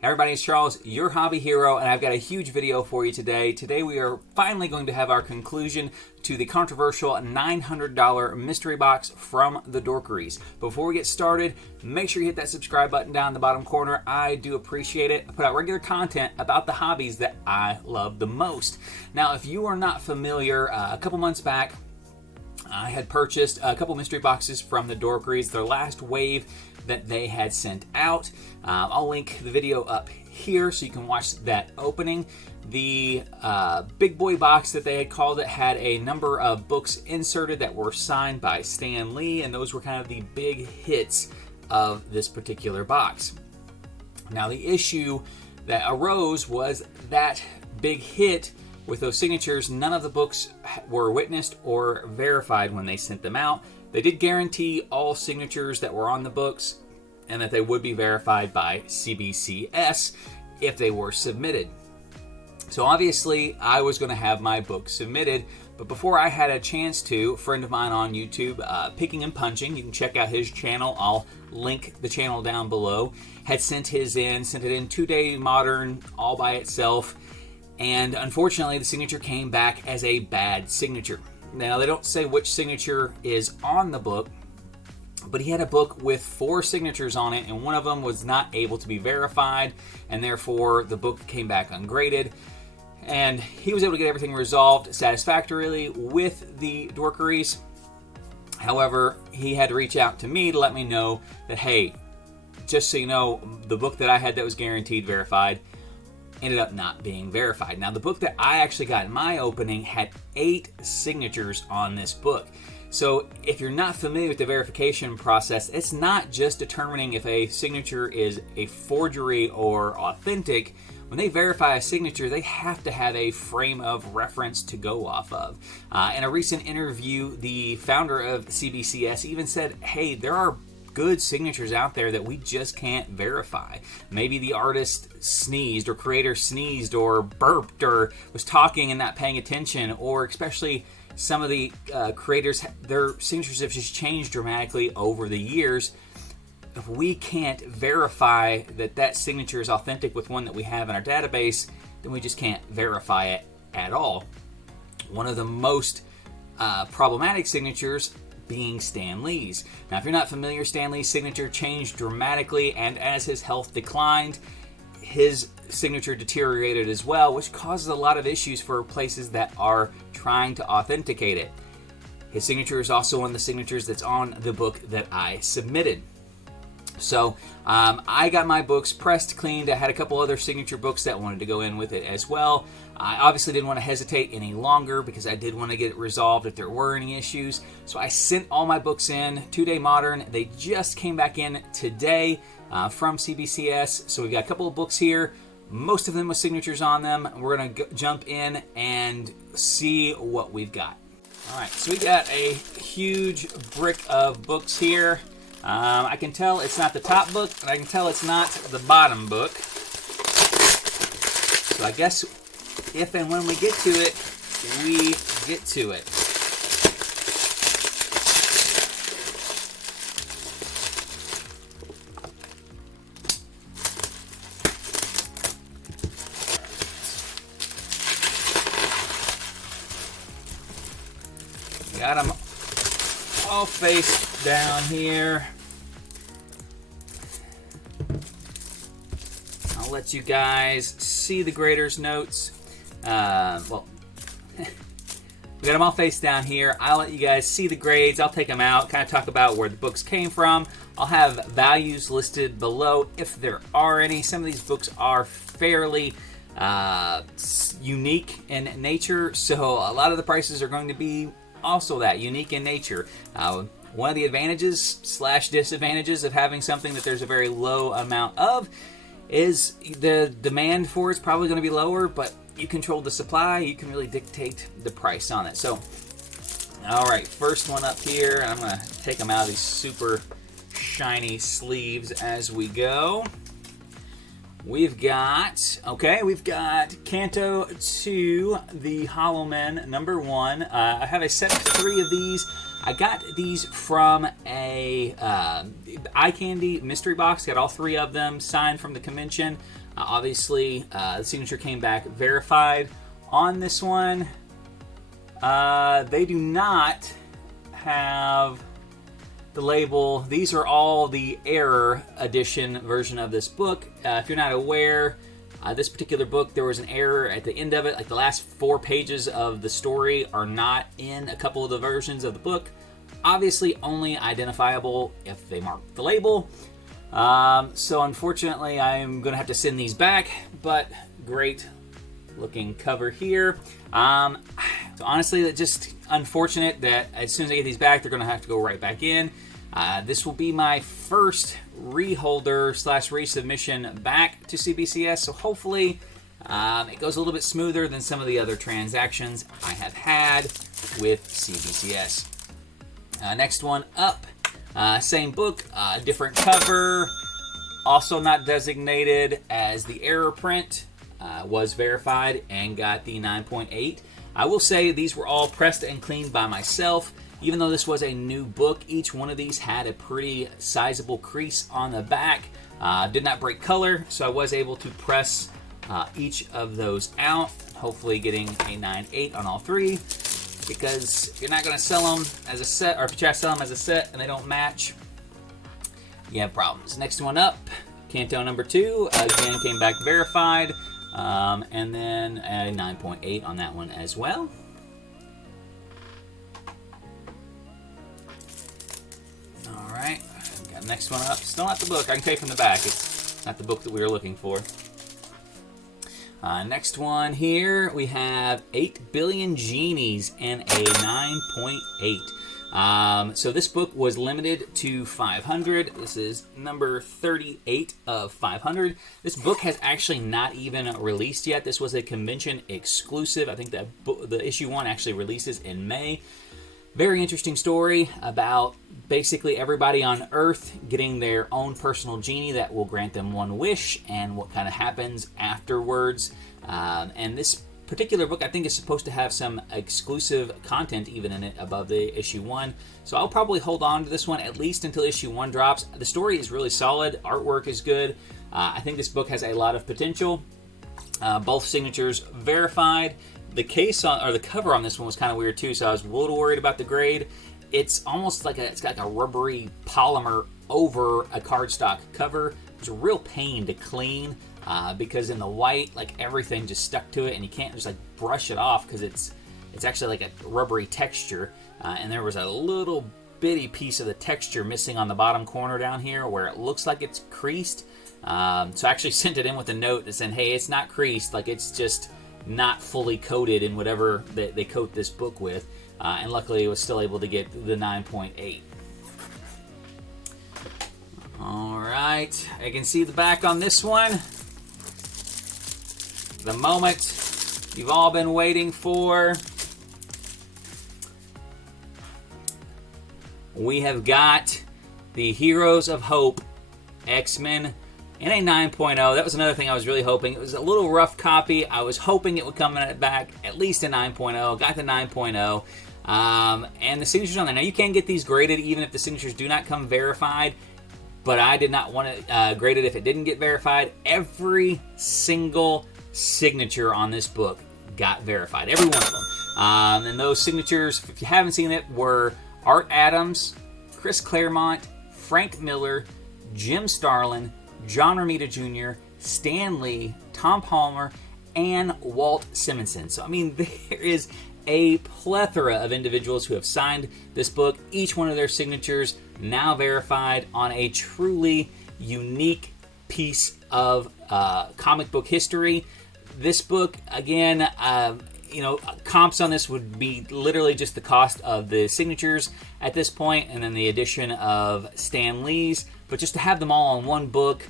Hey everybody, it's Charles, your hobby hero, and I've got a huge video for you today. Today we are finally going to have our conclusion to the controversial $900 mystery box from the Dorkeries. Before we get started, make sure you hit that subscribe button down in the bottom corner. I do appreciate it. I put out regular content about the hobbies that I love the most. Now, if you are not familiar, a couple months back, I had purchased a couple mystery boxes from the Dorkeries, their last wave that they had sent out. I'll link the video up here so you can watch that opening. The big boy box that they had called it had a number of books inserted that were signed by Stan Lee, and those were kind of the big hits of this particular box. Now, the issue that arose was that big hit with those signatures, none of the books were witnessed or verified when they sent them out. They did guarantee all signatures that were on the books and that they would be verified by CBCS if they were submitted. So obviously, I was going to have my book submitted, but before I had a chance to, a friend of mine on YouTube, Picking and Punching, you can check out his channel, I'll link the channel down below, had sent it in 2-day modern all by itself, and unfortunately the signature came back as a bad signature. Now, they don't say which signature is on the book, but he had a book with 4 signatures on it, and one of them was not able to be verified, and therefore the book came back ungraded. And he was able to get everything resolved satisfactorily with the Dorkeries. However, he had to reach out to me to let me know that, hey, just so you know, the book that I had that was guaranteed verified ended up not being verified. Now, the book that I actually got in my opening had 8 signatures on this book. So if you're not familiar with the verification process, it's not just determining if a signature is a forgery or authentic. When they verify a signature, they have to have a frame of reference to go off of. In a recent interview, the founder of CBCS even said, hey, there are good signatures out there that we just can't verify. Maybe the artist sneezed, or creator sneezed, or burped, or was talking and not paying attention, or especially some of the creators, their signatures have just changed dramatically over the years. If we can't verify that that signature is authentic with one that we have in our database, then we just can't verify it at all. One of the most problematic signatures being Stan Lee's. Now, if you're not familiar, Stan Lee's signature changed dramatically, and as his health declined, his signature deteriorated as well, which causes a lot of issues for places that are trying to authenticate it. His signature is also one of the signatures that's on the book that I submitted. So I got my books pressed, cleaned. I had a couple other signature books that wanted to go in with it as well. I obviously didn't want to hesitate any longer because I did want to get it resolved if there were any issues. So I sent all my books in, 2-day modern. They just came back in today from CBCS. So we've got a couple of books here, most of them with signatures on them. We're going to jump in and see what we've got. All right, so we got a huge brick of books here. I can tell it's not the top book, and I can tell it's not the bottom book. So I guess if and when we get to it, we get to it. Got them all face down here. I'll let you guys see the grader's notes. Well, we got them all face down here. I'll let you guys see the grades. I'll take them out, kind of talk about where the books came from. I'll have values listed below if there are any. Some of these books are fairly unique in nature, so a lot of the prices are going to be also that unique in nature. One of the advantages / disadvantages of having something that there's a very low amount of is the demand for it's probably going to be lower, but you control the supply, you can really dictate the price on it. So, all right, first one up here, I'm going to take them out of these super shiny sleeves as we go. We've got Canto 2, The Hollow Men, number 1. I have a set of 3 of these. I got these from a eye candy mystery box. Got all 3 of them signed from the convention. Obviously, the signature came back verified. On this one, they do not have the label. These are all the error edition version of this book. If you're not aware, this particular book, there was an error at the end of it. Like the last 4 pages of the story are not in a couple of the versions of the book. Obviously only identifiable if they mark the label. So unfortunately, I'm going to have to send these back, but great looking cover here. So honestly, it's just unfortunate that as soon as I get these back, they're going to have to go right back in. This will be my first reholder / resubmission back to CBCS, so hopefully it goes a little bit smoother than some of the other transactions I have had with CBCS. Next one up, same book, different cover, also not designated as the error print, was verified and got the 9.8. I will say these were all pressed and cleaned by myself. Even though this was a new book, each one of these had a pretty sizable crease on the back. Did not break color, so I was able to press each of those out, hopefully getting a 9.8 on all 3. Because if you're not going to sell them as a set, or if you try to sell them as a set and they don't match, you have problems. Next one up, Canto number 2, again came back verified, and then a 9.8 on that one as well. All right, got next one up. Still not the book. I can tell you from the back, it's not the book that we were looking for. Next one here, we have 8 Billion Genies and a 9.8. So this book was limited to 500. This is number 38 of 500. This book has actually not even released yet. This was a convention exclusive. I think that the issue 1 actually releases in May. Very interesting story about basically everybody on Earth getting their own personal genie that will grant them one wish and what kind of happens afterwards. And this particular book, I think, is supposed to have some exclusive content even in it above the issue 1. So I'll probably hold on to this one at least until issue 1 drops. The story is really solid. Artwork is good. I think this book has a lot of potential. Both signatures verified. The case on, or the cover on this one was kind of weird too, so I was a little worried about the grade. It's almost like it's got like a rubbery polymer over a cardstock cover. It's a real pain to clean because in the white, like everything just stuck to it, and you can't just like brush it off because it's actually like a rubbery texture. And there was a little bitty piece of the texture missing on the bottom corner down here where it looks like it's creased. So I actually sent it in with a note that said, "Hey, it's not creased. Like it's just not fully coated in whatever they coat this book with," and luckily I was still able to get the 9.8. Alright, I can see the back on this one. The moment you've all been waiting for. We have got the Heroes of Hope X-Men in a 9.0. That was another thing I was really hoping. It was a little rough copy. I was hoping it would come back at least a 9.0. Got the 9.0. And the signatures on there. Now, you can get these graded even if the signatures do not come verified, but I did not want to grade it if it didn't get verified. Every single signature on this book got verified. Every one of them. And those signatures, if you haven't seen it, were Art Adams, Chris Claremont, Frank Miller, Jim Starlin, John Romita Jr., Stan Lee, Tom Palmer, and Walt Simonson. So, I mean, there is a plethora of individuals who have signed this book. Each one of their signatures now verified on a truly unique piece of comic book history. This book, again, comps on this would be literally just the cost of the signatures at this point, and then the addition of Stan Lee's. But just to have them all on one book,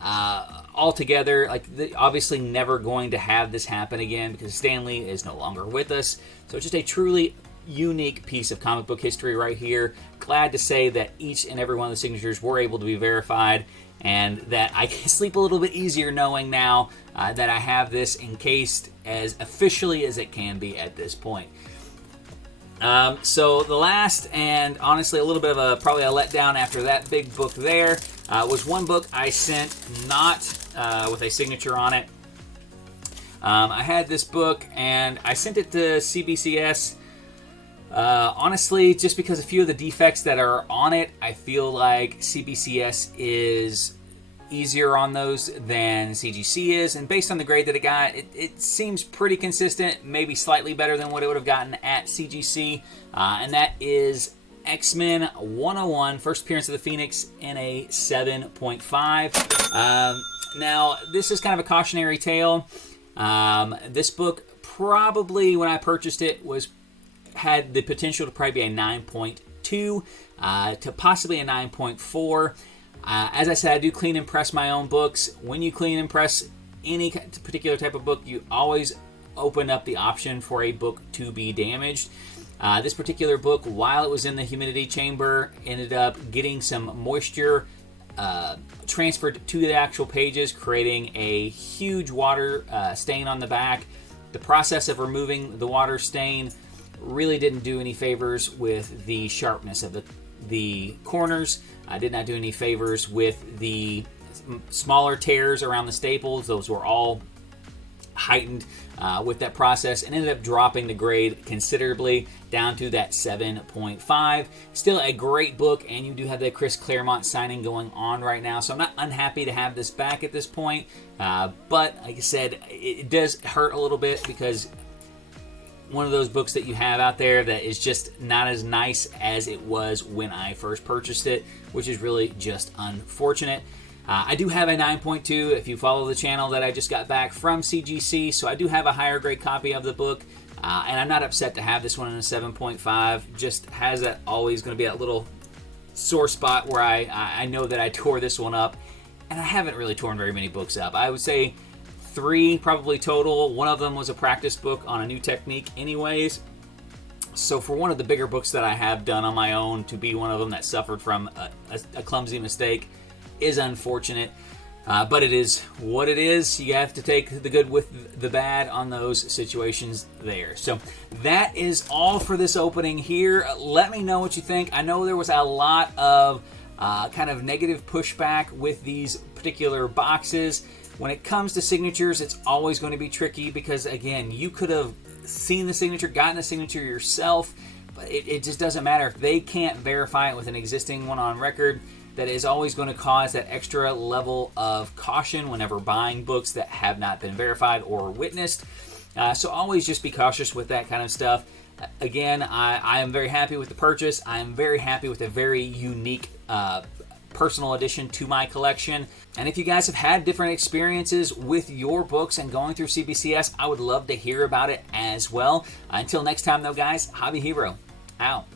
all together, obviously never going to have this happen again because Stan Lee is no longer with us. So it's just a truly unique piece of comic book history right here. Glad to say that each and every one of the signatures were able to be verified, and that I can sleep a little bit easier knowing now that I have this encased as officially as it can be at this point. So the last, and honestly a little bit of probably a letdown after that big book there, was one book I sent not with a signature on it. I had this book and I sent it to CBCS. Honestly, just because a few of the defects that are on it, I feel like CBCS is easier on those than CGC is, and based on the grade that it got, it seems pretty consistent, maybe slightly better than what it would have gotten at CGC, and that is X-Men 101, First Appearance of the Phoenix, in a 7.5. Now, this is kind of a cautionary tale. This book probably, when I purchased it, had the potential to probably be a 9.2 to possibly a 9.4. As I said, I do clean and press my own books. When you clean and press any particular type of book, you always open up the option for a book to be damaged. This particular book, while it was in the humidity chamber, ended up getting some moisture transferred to the actual pages, creating a huge water stain on the back. The process of removing the water stain really didn't do any favors with the sharpness of the corners. I did not do any favors with the smaller tears around the staples. Those were all heightened with that process and ended up dropping the grade considerably down to that 7.5. Still a great book, and you do have the Chris Claremont signing going on right now, so I'm not unhappy to have this back at this point. But like I said, it does hurt a little bit because one of those books that you have out there that is just not as nice as it was when I first purchased it, which is really just unfortunate. I do have a 9.2 if you follow the channel that I just got back from CGC, so I do have a higher grade copy of the book, and I'm not upset to have this one in a 7.5. Just has that always going to be that little sore spot where I know that I tore this one up, and I haven't really torn very many books up. I would say 3 probably total. One of them was a practice book on a new technique anyways. So for one of the bigger books that I have done on my own to be one of them that suffered from a clumsy mistake is unfortunate. But it is what it is. You have to take the good with the bad on those situations there. So that is all for this opening here. Let me know what you think. I know there was a lot of kind of negative pushback with these particular boxes. When it comes to signatures, it's always going to be tricky because, again, you could have seen the signature, gotten the signature yourself, but it just doesn't matter. If they can't verify it with an existing one on record, that is always going to cause that extra level of caution whenever buying books that have not been verified or witnessed. So always just be cautious with that kind of stuff. Again, I am very happy with the purchase. I am very happy with a very unique personal addition to my collection. And if you guys have had different experiences with your books and going through CBCS, I would love to hear about it as well. Until next time though, guys, Hobby Hero out.